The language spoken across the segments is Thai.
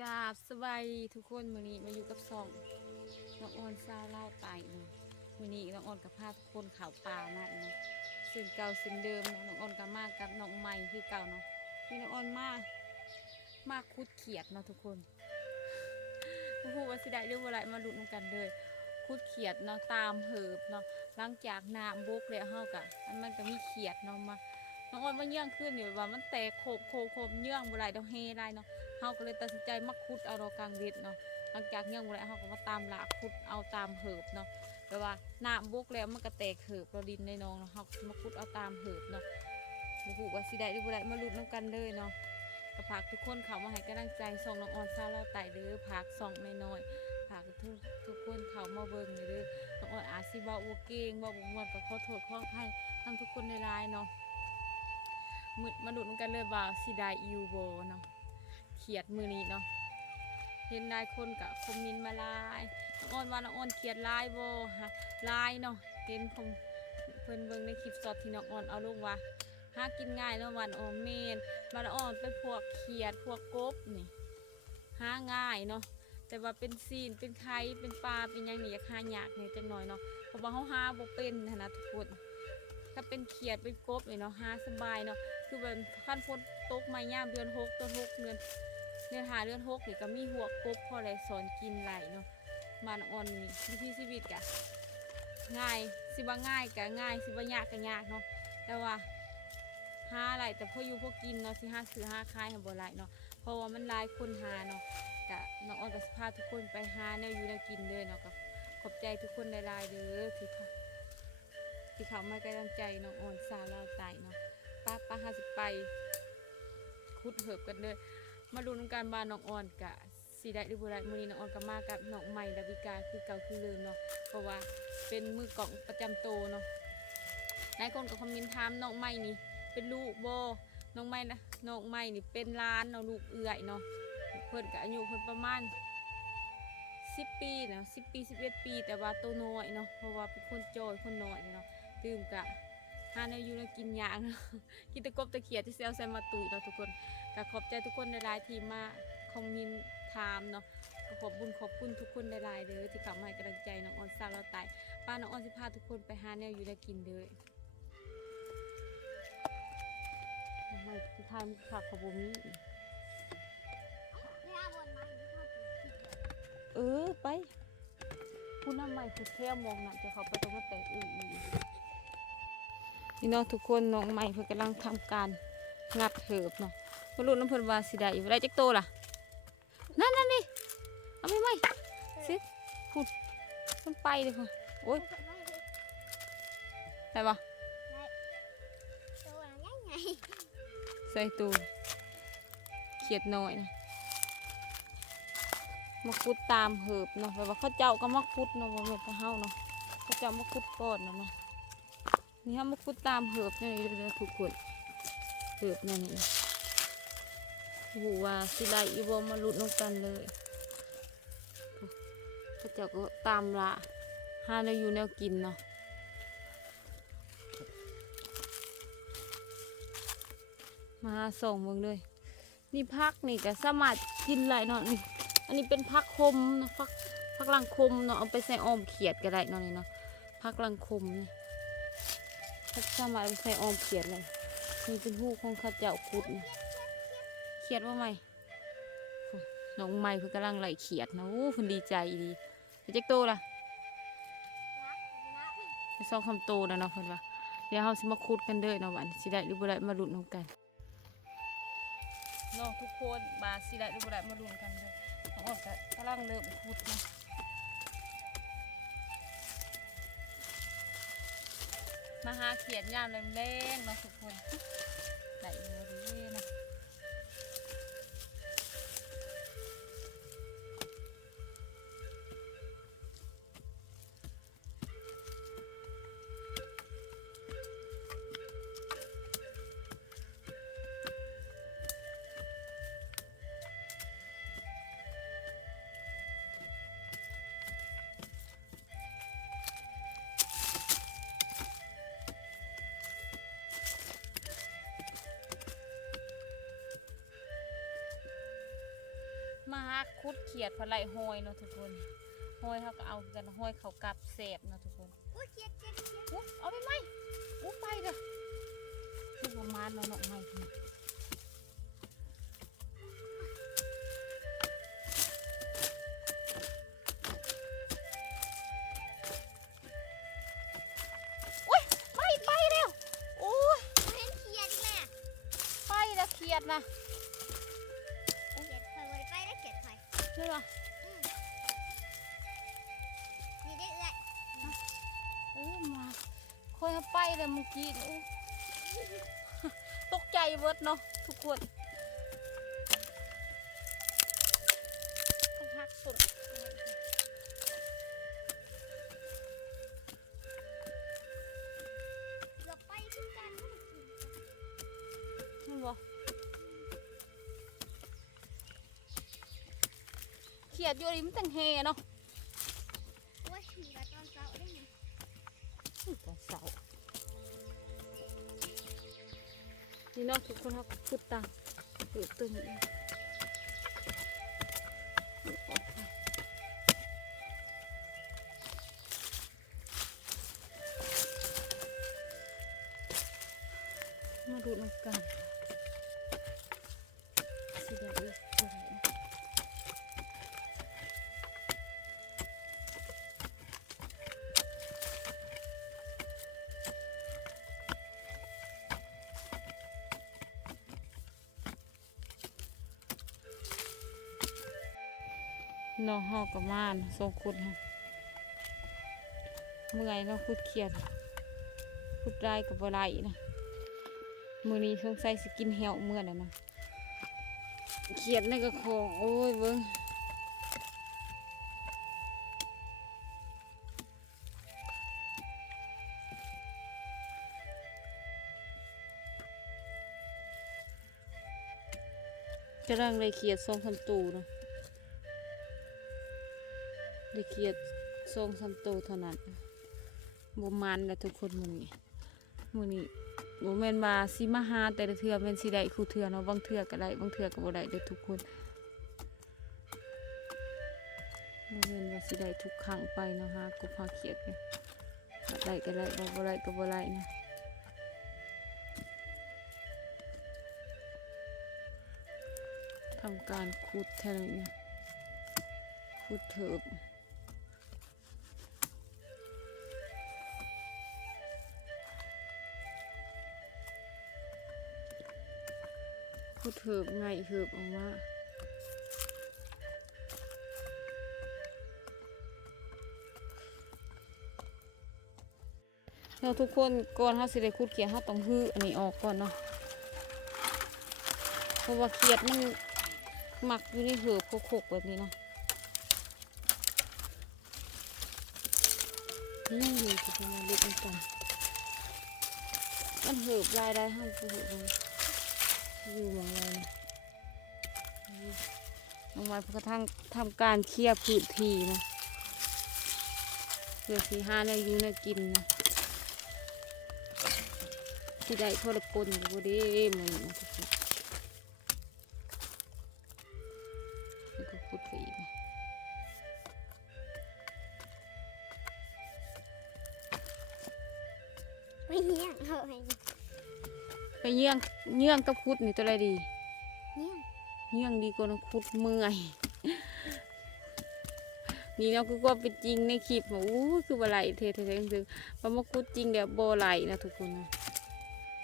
กราบสบายทุกคนมือนี้มาอยู่กับสองน้องออนซาวเล่าไต่เนาะมือนี้น้องออนกับพาทุกคนข่าวป่ามาเนาะสิ่งเก่าสิ่งเดิมเนาะน้องออนกับมากกับน้องใหม่คือเก่าเนาะมีน้องออนมากมากคุดเขียดเนาะทุกคนโอ้โหว่าสิได้เรื่องอะไรมาลุ้นกันเลยคุดเขียดเนาะตามเหิบเนาะหลังจากน้ำบกแล้วเฮากะมันก็มีเขียดเนาะมา น้องออนว่าเยื่องขึ้นอยู่ว่ามันแตกโคบโคบโคบเยื่องบ่ไหลดอกเฮได้เนาะเฮาก็เลยตัดสินใจมาขุดเอาดอกกลางเด็ดเนาะหลังจากเยังบ่ได้เฮาก็มาตามหลากขุดเอาตามเหิบเนาะแปลว่าน้ำบุกแล้วมันก็แตกเหิบเราดินในหนองเนาะเฮามาขุดเอาตามเหิบเนาะบ่ฮู้ว่าสิได้หรือบ่ได้มาลุ้นนํกันเลยเนาะก็ฝากทุกคนเข้ามาให้กำลังใจส่งน้องออนซาวเราไต่เด้อฝากส่องน้อยๆฝากทุกทุกคนเข้ามาเบิ่งเด้อน้องออนอาจสิเว้าบ่เก่งเว้าบ่ม่วนก็ขอโทษขออภัยทั้งทุกคนในไลน์เนาะ มื้อมาลุ้นกันเลยว่าสิได้อยู่บ่เนาะเขียดมือนี้เนาะเห็นนายคนกับคอมมินมาลายน้องอ้อนว่าน้องอ้อนเขียดลายบ่ฮะลายเนาะเห็นผมเพิ่นเบิ่งในคลิปสดที่น้องอ้อนเอาลงว่าหากินง่ายเนาะวันออมเมนมาน้องอ้อนเป็นพวกเขียดพวกกบนี่หาง่ายเนาะแต่ว่าเป็นซีนเป็นไข่เป็นปลาเป็นยังนี่อยากหายากเนี่ยจังหน่อยเนาะเพราะว่าเฮาหาบ่เป็นนะทุกคนถ้าเป็นเขียดเป็นกบเนี่ยเนาะหาสบายเนาะ คือแบบขั้นฝนตกมาย่ามเดือนหกเดือนหกเดือนเดือนหาเดือนหกนี่ก็มีหัวกบพออะไรสอนกินไหลเนาะมันอ่อนนี่วิธีชีวิตกะง่ายสิบ่าง่ายกะง่ายสิบ่ายากกะยากเนาะแต่ว่าหาอะไรแต่พออยู่พอกินเนาะสิหาซื้อหาขายให้บ่ไหลเนาะเพราะว่ามันหลายคนหาเนาะกะน้องอ่อนก็สิพาทุกคนไปหาแนวอยู่แนวกินเลยเนาะกับขอบใจทุกคนหลายๆเด้อที่เขาที่เขามาให้กลังใจน้องอ่อนสาวลาวใต้เนาะ ป้าป้าห้าสิบไป คุดเหิบกันเลยมาดูนำการบานน้องอ่อนกะสีได้หรือบุได้มือนี้น้องอ่อนก็มากับน้องใหม่ดาวิกาคือเก่าคือเดิมเนาะเพราะว่าเป็นมือกล่องประจำโตเนาะหลายคนก็คอมเมนต์ถามน้องใหม่นี่ เป็นลูกโบน้องใหม่นะน้องใหม่นี่เป็นล้านเนาะลูกเอื่อยเนาะเพิ่นก็อายุเพิ่นประมาณสิบปีเนาะสิบปีสิบเอ็ดปี แต่ว่าโตน้อยเนาะเพราะว่าเป็นคนจอยคนน้อยเนาะตื่มกะาแนวอยู่แนวกินยางกินตะกบตะเขียดที่เซลแซมมาตุยเนาะทุกคนก็ขอบใจทุกคนในไลน์ที่มาคอมเมนต์ถามเนาะขอบบุญขอบคุณทุกคนในไลน์เด้อที่เข้ามาให้กำลังใจน้องออนซาเราตายป้าน้องออนสิพาทุกคนไปหาแนวอยู่แนวกินเด้อไม่ที่ทานผักขาวบุมีเออไปคุณน้ำใหม่คือแค่มองน่ะจะเขาไปตรงนั้นแต่อื่นอีก นี่เนาะทุกคนน้องใหม่เพิ่นกำลังทำการงัดเหิบเนาะบ่รู้น้ำเพิ่นว่าสิได้อยู่ได้จักโตล่ะนั่นนั่นนี่เอาไม่ไม่สิพูดมันไปเลยค่ะโอ้ยได้ปะใส่ตูเขียดหน้อยนะมาคุดตามเหิบเนาะแปลว่าเขาเจ้าก็มาคุดเนาะบ่แม่นแต่เฮาเนาะเขาเจ้ามาคุดก่อนเนาะ นี่ฮะมาคุดตามเหิบนี่เด้อทุกคนเหิบนี่นี่หูว่าสิไลอีบอมาลุดลงกันเลยพระเจ้าก็ตามละหาแนวอยู่แนวกินเนาะมาส่งเมืองเลยนี่พักนี่ก็สามารถกินไรเนาะนี่อันนี้เป็นพักคมเนาะพักพักลังคมเนาะเอาไปใส่อ้อมเขียดก็ได้เนาะนี่เนาะพักลังคมนี่ ถ้าสามารถใส่ออมเขียดเลยนี่เป็นหูของข้าเจ้าคุดนะเขียดว่าไหมน้องใหม่เพิ่นกำลังไล่เขียดนะโอ้เพิ่นดีใจดีเจ๊กโตล่ะซองคำโตนะเนาะเพิ่นว่าเดี๋ยวเฮาสิมาคุดกันเด้อเนาะวันสิได้หรือบ่ได้มาลุ้นนำกันเนาะทุกคนมาสิได้หรือบ่ได้มาลุ้นกันเด้อน้องอ้อนก็กำลังเริ่มคุดนะ มาหาเขียนยามแรงๆเนาะทุกคนได้เลยดีนะ ฮักคุดเขียดพะไหลหอยเนาะทุกคนหอยเขาก็เอากันหอยเขากับแสบเนาะทุกคนอุ้ยเจ็ดเจ็ดเจ็ดอุ๊ยเอาไปไหมอุ๊ยไปเด้อคือประมาณเนาะเนาะไม่ อยเอาไปเมื่อกี้ตกใจเบิดเนาะทุกคนต้องหักสุดเกือบไปทุกกันนี่บ่เขียดอยู่ริมตังเฮเนาะ นี่เนาะทุกคนเขาก็พูดตามถือตึงอีกมาดูน้ำกัน นาะเฮากับม่านสองคนค่ะเมื่อยเนาะคุดเขียดคุดได้กับบ่ไรนะมือนี้สงสัยสกินเหี่ยวเมื่อแล้วนะเขียดในกระของโอ้ยเบิ้งกำลังเลยเขียดสองสามตูนะ ได้เขียดสองสามตูเท่านั้นบ่มันแล้วทุกคนมือนี้มือนี้บ่แม่นว่าสิมาหาแต่ละเทื่อแม่นสิได้คู่เทื่อเนาะบางเทื่อก็ได้บางเทื่อก็บ่ได้เด้อทุกคนบ่แม่นว่าสิได้ทุกครั้งไปเนาะฮะกบหาเขียดเนี่ยก็ได้ก็ได้บ่บ่ได้ก็บ่ได้นะทำการขุดแท่นี้นะขุดเถิบ ดเถิบไงเถิบออกมาเราทุกคนก่อนเขาสิได้คูดเขียดเขาต้องฮื้ออันนี้ออกก่อนเนาะเพราะว่าเขียดมันหมักอยู่ในเหือบโคกๆแบบนี้เนาะนี่อยู่ที่มันเล็กมันกันมันเหือบลายได้ห้างเหือบ อยู่มองอะไรนะน้องไม้พกระทั่งทำการเคลียร์พื้นที่นะเพื่อสีห้าเนี่ยอยู่เนี่ยกินนะที่ได้พอละปนอยู่บ่เด้มือนะทุกคนแล้วก็พูดไปอีกนะไม่เหี้ยงเอาไง ไปเยี่ยงเยี่ยงกับคุดนี่ตัวอะไรดีเนี่ยเยี่ยงดีกว่าน้องคุดเมื่อยนี่เนาะคือว่าเป็นจริงในคลิปมาอู้คือบ่ไหลเทเทเทถึงพอมาคุดจริงเดี๋ยวบ่ไหลนะทุกคนนะ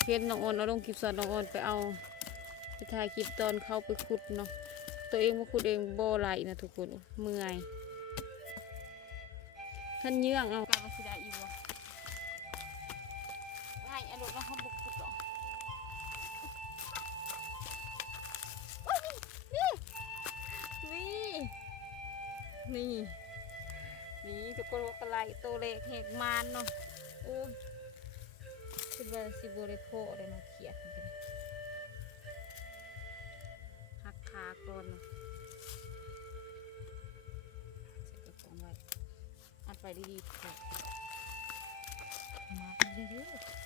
เห็นน้องออนเอาลงคลิปสอนน้องออนไปเอาไปถ่ายคลิปตอนเข้าไปขุดเนาะตัวเองมาขุดเองบ่ไหลนะทุกคนเมื่อยท่านเยื่องเอาการมาสิด้อีกบ่ให้อารมณ์ว่าเขาบุก นี่ นี่ทุกคนว่ากระไรตัวเล็กแหกมานเนาะโอ้ยคิดว่าสิบริโภคเลยเนาะเขียดมันหักขาก่อนเนาะใส่กระป๋องไว้อัดไปดีๆก่อนมาเรื่อยๆ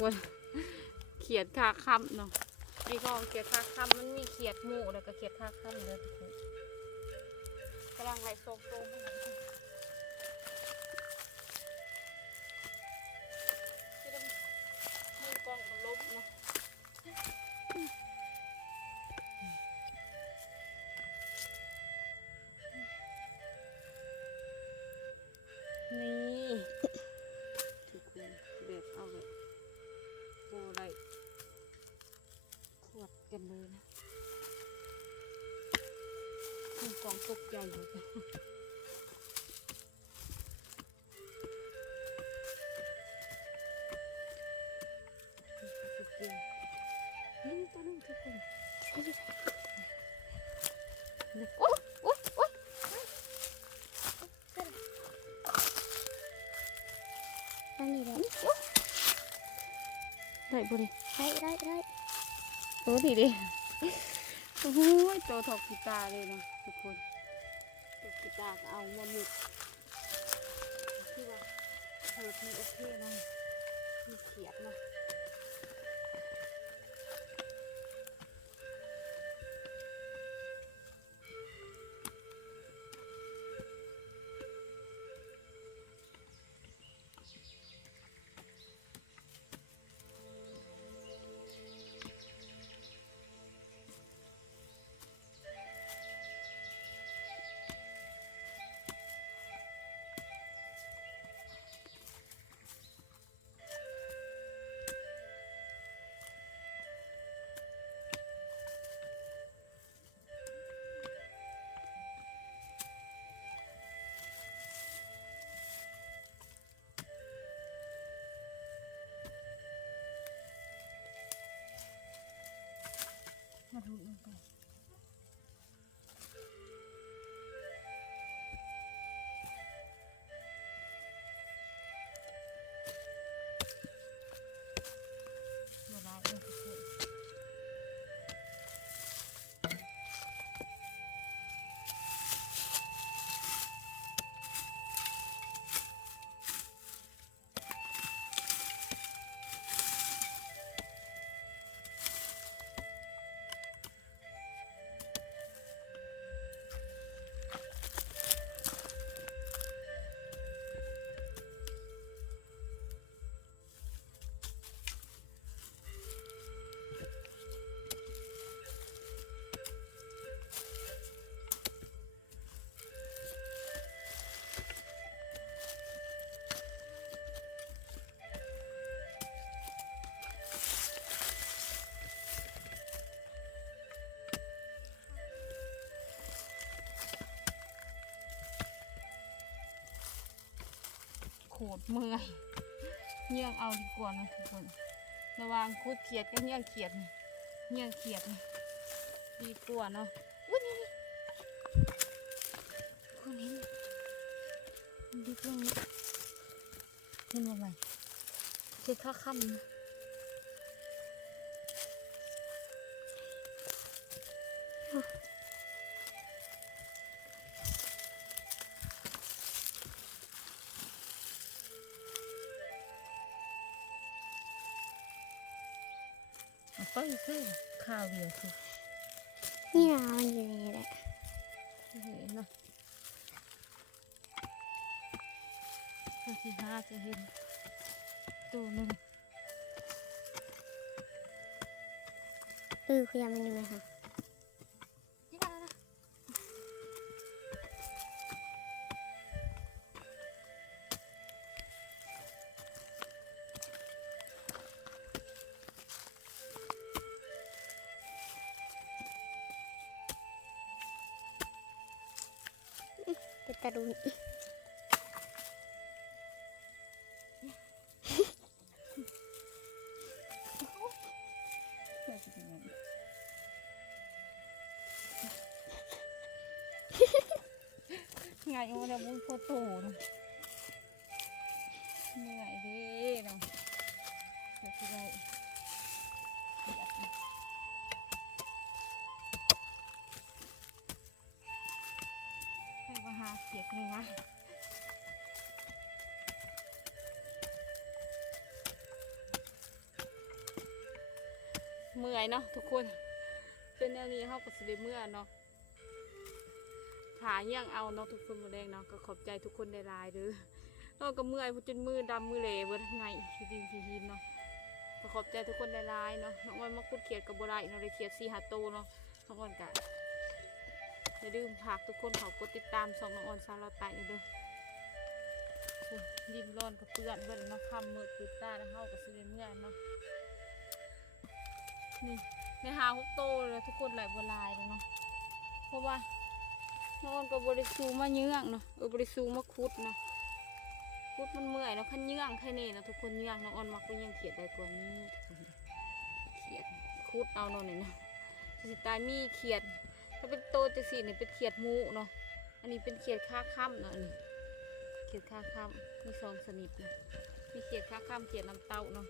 คนเขียดคาคำเนาะนี่ก็เขียดคาคำมันมีเขียดหมูแล้วก็เขียดคาคำเลยทุกคนกำลังไหลโซกโซ เลยนะมือกองตกใจหมดเลยนี่ตัวนึงทุกคนโอ๊ยโอ๊ยโอ๊ยนั่นนี่แหละได้บุรีได้ได้ได้ ตัวดีดิโอ้โหโตถกกีตาร์เลยนะทุกคนตัวกีตาร์เอามาหมุดที่ว่าเพิดนี่โอเคนะมีเขียดนะ ม ดเมื่อยเงี้ยงเอาดีกว่านะทุกคน ระวังคุดเขียดก็เงี้ยงเขียดเงี้ยงเขียดดีกว่าเนาะอุ้ยนี่นี่คนนี้ดีกว่านี้เห็นบ่ไหมเช็ดข้าค่ำ เดียวคือนี่นะมันอยู่ในนี้แหละเห็นเนาะถ้าสิหาจะเห็นตัวหนึ่งเออพยายามมันอยู่ไหมคะ ไงเอาแล้วมุ้ยโคตรโตนะเหนื่อยเด้เนาะเดี๋ยวจะได้เดี๋ยวนะให้มาหาเกียกนี่นะเมื่อยเนาะทุกคน เป็นแนวนี้เขาก็สิเมื่อเนาะ ขาเยี่ยงเอาเนาะทุกคนมาแรงเนาะก็ขอบใจทุกคนในไลน์เด้อเราก็เมื่อยจนมือดำมือเหลวเบิดไงขี้ดินขี้หินเนาะก็ขอบใจทุกคนในไลน์เนาะน้องอ้อนมาคุดเขียดกับบัได้เนาะเลยเขียดสี่าโตเนาะน้องอ้อนกะอย่าลืมฝากทุกคนเขากดติดตามสองน้องอ้อนซาลาไตเด้อโอ้ยดินร้อนกับเปื้อนเบิ่นเนาะคำมือคือตาแล้วเฮาก็สิได้เมื่อยเนาะนี่ในหาหกโตเลยทุกคนหลายบัวลายเลยเนาะเพราะว่า น้องอ้อนก็บริสูมาเยื้องเนาะเออบริสูมาคุดเนาะคุดมันเมื่อยเนาะขันเยื้องแค่นี้เนาะทุกคนเยื้องน้องอ้อนมักก็ยังเขียดได้กว่านี้เขียดคุดเอาเนาะนี่เนาะสไตล์มีเขียด ถ้าเป็นโตจะสีเนี่ยเป็นเขียดมูเนาะอันนี้เป็นเขียดค่าค่ำเนาะอันนี้เขียดค่าค่ำมีสองสนิทเนาะมีเขียดค่าค่ำเขียดน้ำเต้าเนาะ